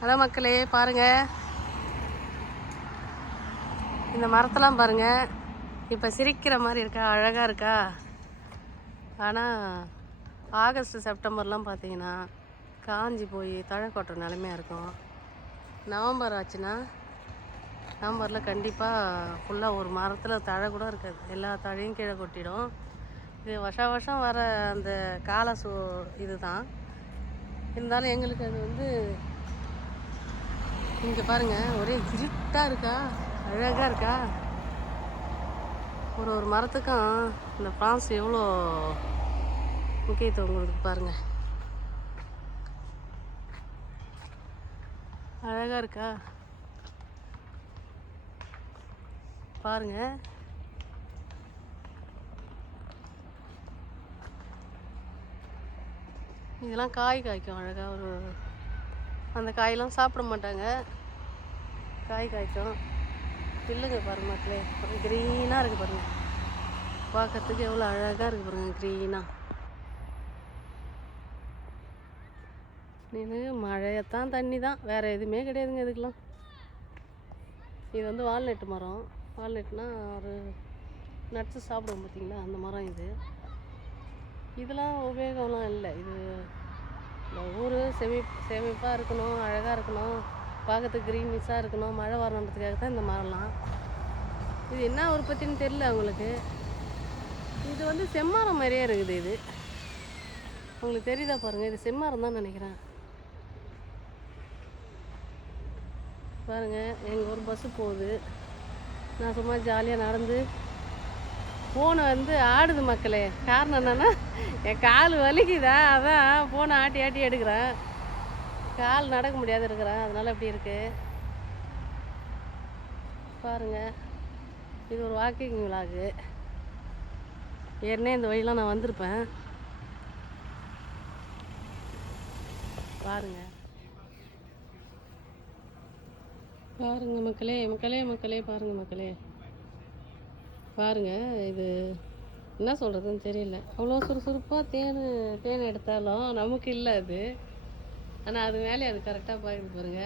Hello மக்களே, பாருங்க இந்த மரத்தெல்லாம் பாருங்க. இப்போ சிரிக்கிற மாதிரி இருக்கா, அழகாக இருக்கா. ஆனால் ஆகஸ்ட் செப்டம்பர்லாம் பார்த்தீங்கன்னா காஞ்சி போய் தழை கொட்டுற நிலைமையாக இருக்கும். நவம்பர் ஆச்சுன்னா நவம்பரில் கண்டிப்பாக ஃபுல்லாக ஒரு மரத்தில் தழை கூட இருக்காது, எல்லா தழையும் கீழே கொட்டிடும். இது வருஷம் வர அந்த கால இதுதான். இருந்தாலும் எங்களுக்கு அது வந்து இங்கே பாருங்கள், ஒரே இருட்டாக இருக்கா, அழகாக இருக்கா. ஒரு மரத்துக்கும் இந்த பிரான்ஸ் எவ்வளோ முக்கியத்துவம் கொடுக்கு பாருங்கள். அழகாக இருக்கா பாருங்க. இதெல்லாம் காய் காய்க்கும் அழகாக. அந்த காயெல்லாம் சாப்பிட மாட்டாங்க, காய் காய்க்கும். இல்லைங்க பாருங்க மக்களே, க்ரீனாக இருக்குது பாருங்கள். பார்க்கறதுக்கு எவ்வளோ அழகாக இருக்குது பாருங்கள், க்ரீனாக. இது மழையத்தான், தண்ணி தான், வேறு எதுவுமே கிடையாதுங்க இதுக்கெலாம். இது வந்து வால்நட்டு மரம். வால்நட்னா ஒரு நட்ஸு சாப்பிடுவோம் பார்த்தீங்களா, அந்த மரம் இது. இதெல்லாம் உபயோகம்லாம் இல்லை. இது இந்த ஊர் செமிப்பாக இருக்கணும், அழகாக இருக்கணும், பார்க்கறதுக்கு க்ரீனிஷாக இருக்கணும், மழை வரணுன்றதுக்காக தான் இந்த மரம்லாம். இது என்ன உற்பத்தின்னு தெரியல அவங்களுக்கு. இது வந்து செம்மரம் மாதிரியே இருக்குது. இது உங்களுக்கு தெரியுதா பாருங்கள், இது செம்மரம் தான் நினைக்கிறேன். பாருங்கள், எங்கள் ஒரு பஸ்ஸு போகுது. நான் சும்மா ஜாலியாக நடந்து ஃபோனை வந்து ஆடுது மக்களே. காரணம் என்னென்னா, என் கால் வலிக்குதா, அதான் ஃபோனை ஆட்டி ஆட்டி எடுக்கிறேன். கால் நடக்க முடியாது இருக்கிறேன், அதனால் அப்படி இருக்குது பாருங்கள். இது ஒரு வாக்கிங் விலாகு. ஏற்கனவே இந்த வழியெலாம் நான் வந்திருப்பேன். பாருங்கள் பாருங்கள் மக்களே, மக்களே மக்களே பாருங்கள் மக்களே, பாருங்கள். இது என்ன சொல்கிறதுன்னு தெரியல. அவ்வளோ சுறுசுறுப்பாக தேன் எடுத்தாலும் நமக்கு இல்லை அது. ஆனால் அது மேலே அது கரெக்டாக பாருங்க.